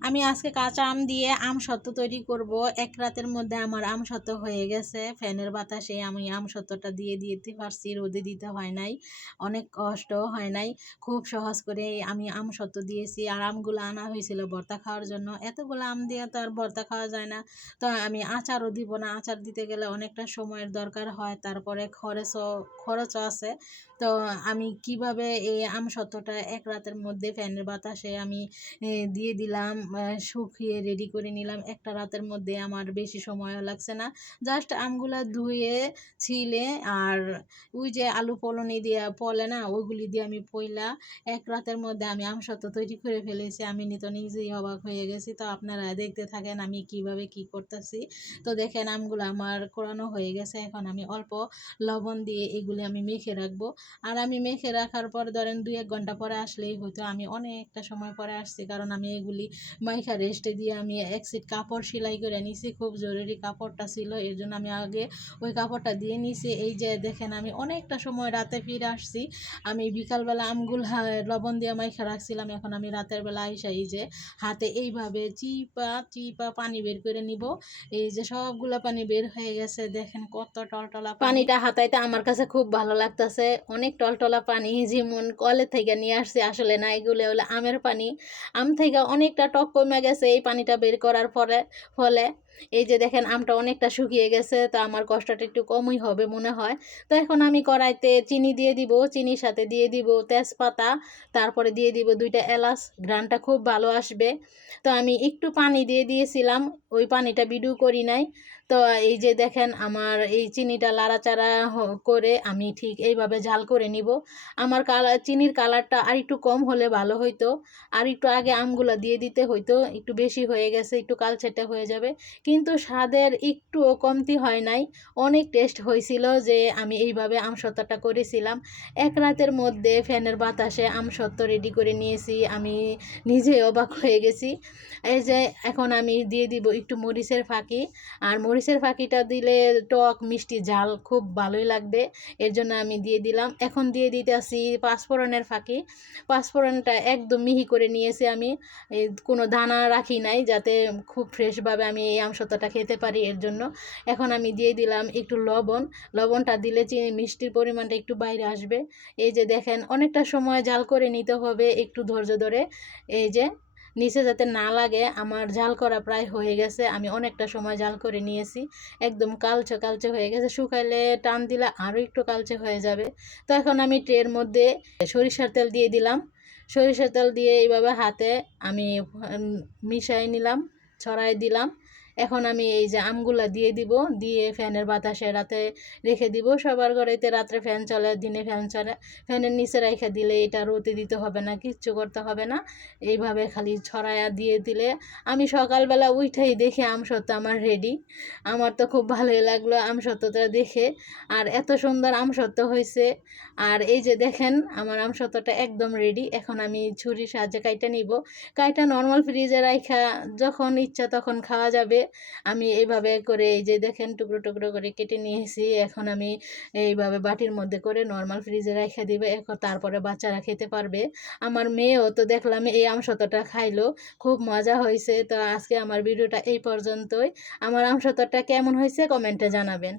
আমি আজকে কাঁচা আম দিয়ে আম সত্ত্ব তৈরি করব। এক রাতের মধ্যে আমার আম সত্ত্ব হয়ে গেছে। ফ্যানের বাতাসে আমি আম সত্ত্বটা দিয়ে দিতে পারছি, রোদে দিতে হয় নাই। অনেক কষ্টও হয় নাই। খুব সহজ করে আমি আম সত্ত্ব দিয়েছি আর আমগুলো আনা হয়েছিল ভর্তা খাওয়ার জন্য। এতগুলো আম দিয়ে তো আর ভর্তা খাওয়া যায় না। তো আমি আচারও দিব না। আচার দিতে গেলে অনেকটা সময়ের দরকার হয়। তারপরে খরচও খরচও আছে। তো আমি কীভাবে এই আম সত্ত্বটা এক রাতের মধ্যে ফ্যানের বাতাসে আমি দিয়ে দিলাম? শুকিয়ে রেডি করে নিলাম। একটা রাতের মধ্যে আমার বেশি সময়ও লাগছে না। জাস্ট আমগুলা ধুয়ে, ছিলে আর ওই যে আলু পলনি দিয়ে পলে না, ওইগুলি দিয়ে আমি পইলা, এক রাতের মধ্যে আমি আমসত্ব তৈরি করে ফেলেছি। আমি নিত নিজেই অবাক হয়ে গেছি। তো আপনারা দেখতে থাকেন আমি কীভাবে কি করতেছি। তো দেখেন আমগুলো আমার কোরানো হয়ে গেছে। এখন আমি অল্প লবণ দিয়ে এগুলি আমি মেখে রাখব। আর আমি মেখে রাখার পর ধরেন দুই এক ঘণ্টা পরে আসলেই হয়তো আমি অনেকটা সময় পরে আসছি কারণ আমি এগুলি মাইখা রেস্টে দিয়ে আমি এক সিট কাপড় সেলাই করে নিছি। খুব জরুরি কাপড়টা ছিল, এর জন্য আমি আগে ওই কাপড়টা দিয়ে নিছি। এই যে দেখেন আমি অনেকটা সময় রাতে ফিরে আসছি। আমি বিকালবেলা আমগুল লবণ দিয়ে মাইখা রাখছিলাম, এখন আমি রাতের বেলা আইসা এই যে হাতে এইভাবে চিপা চিপা পানি বের করে নিব। এই যে সবগুলা পানি বের হয়ে গেছে, দেখেন কত টলটলা পানিটা হাতাইতে আমার কাছে খুব ভালো লাগতেছে। অনেক টলটলা পানি যেমন কলে থেকে নিয়ে আসছে, আসলে না, এগুলো হলো আমের পানি। আম থেকে অনেকটা টক কমে গেছে এই পানিটা বের করার ফলে ফলে এই যে দেখেন আমটা অনেকটা শুকিয়ে গেছে, তো আমার কষ্টটা একটু কমই হবে মনে হয়। তো এখন আমি কড়াইতে চিনি দিয়ে দিব, চিনির সাথে দিয়ে দিব তেজপাতা, তারপরে দিয়ে দিব দুইটা এলাচ ঘ্রানটা খুব ভালো আসবে। তো আমি একটু পানি দিয়ে দিয়েছিলাম, ওই পানিটা বিডু করি নাই। তো এই যে দেখেন আমার এই চিনিটা লাড়াচাড়া করে আমি ঠিক এইভাবে ঝাল করে নিব। আমার কালার চিনির কালারটা আর একটু কম হলে ভালো হইতো। আর একটু আগে আমগুলো দিয়ে দিতে হইতো, একটু বেশি হয়ে গেছে, একটু কালচেটে হয়ে যাবে। কিন্তু স্বাদের একটুও কমতি হয় নাই। অনেক টেস্ট হয়েছিল যে আমি এইভাবে আমসত্ত্বটা করেছিলাম। এক রাতের মধ্যে ফ্যানের বাতাসে আমসত্ত্ব রেডি করে নিয়েছি, আমি নিজে অবাক হয়ে গেছি। এই যে এখন আমি দিয়ে দিব একটু মরিচের ফাঁকি। আর মরিচের ফাঁকিটা দিলে টক, মিষ্টি ঝাল খুব ভালোই লাগবে। এর জন্য আমি দিয়ে দিলাম। এখন দিয়ে দিতে আসি পাঁচফোড়নের ফাঁকি। পাঁচফোড়নটা একদম মিহি করে নিয়েছি আমি। কোনো দানা রাখি নাই যাতে খুব ফ্রেশভাবে আমি এই আমসত্ত্বটা খেতে পারি এর জন্য। এখন আমি দিয়ে দিলাম একটু লবণ। লবণটা দিলে চিনি মিষ্টির পরিমাণটা একটু বাইরে আসবে। এই যে দেখেন, অনেকটা সময় জাল করে নিতে হবে একটু ধৈর্য ধরে। এই যে, নিচে যাতে না লাগে, আমার জাল করা প্রায় হয়ে গেছে। আমি অনেকটা সময় জাল করে নিয়েছি। একদম কালচে কালচে হয়ে গেছে। শুকাইলে টান দিলে আরও একটু কালচে হয়ে যাবে। তো এখন আমি ট্রের মধ্যে সরিষার তেল দিয়ে দিলাম। সরিষার তেল দিয়ে এইভাবে হাতে আমি মিশাই নিলাম, ছড়াই দিলাম। এখন আমি এই যে আমগুলা দিয়ে দিব, দিয়ে ফ্যানের বাতাসে রাতে রেখে দিব। সবার ঘরেতে রাত্রে ফ্যান চলে, দিনে ফ্যান চলে। ফ্যানের নিচে রেখে দিলে এটা রোদে দিতে হবে না, কিচ্ছু করতে হবে না। এইভাবে খালি ছড়ায়া দিয়ে দিলে আমি সকালবেলা উঠেই দেখি সত্ত্ব আমার রেডি আমার তো খুব ভালোই লাগল আম সত্ত্বটা দেখে। আর এত সুন্দর আম সত্ত্ব হয়েছে। আর এই যে দেখেন, আমার আম সত্ত্বটা একদম রেডি এখন আমি ছুরির সাহায্যে কাইটা নিব। কাইটা নর্মাল ফ্রিজে রাখা যখন ইচ্ছা তখন খাওয়া যাবে। আমি এইভাবে করে এই যে দেখেন টুকরো টুকরো করে কেটে নিয়েছি। এখন আমি এইভাবে বাটির মধ্যে করে নর্মাল ফ্রিজে রেখে দিবে। এখন তারপরে বাচ্চারা খেতে পারবে। আমার মেয়েও তো দেখলাম এই আমশতটা খাইলো। খুব মজা হয়েছে। তো আজকে আমার ভিডিওটা এই পর্যন্তই। আমার আমশতটা কেমন হয়েছে কমেন্টে জানাবেন।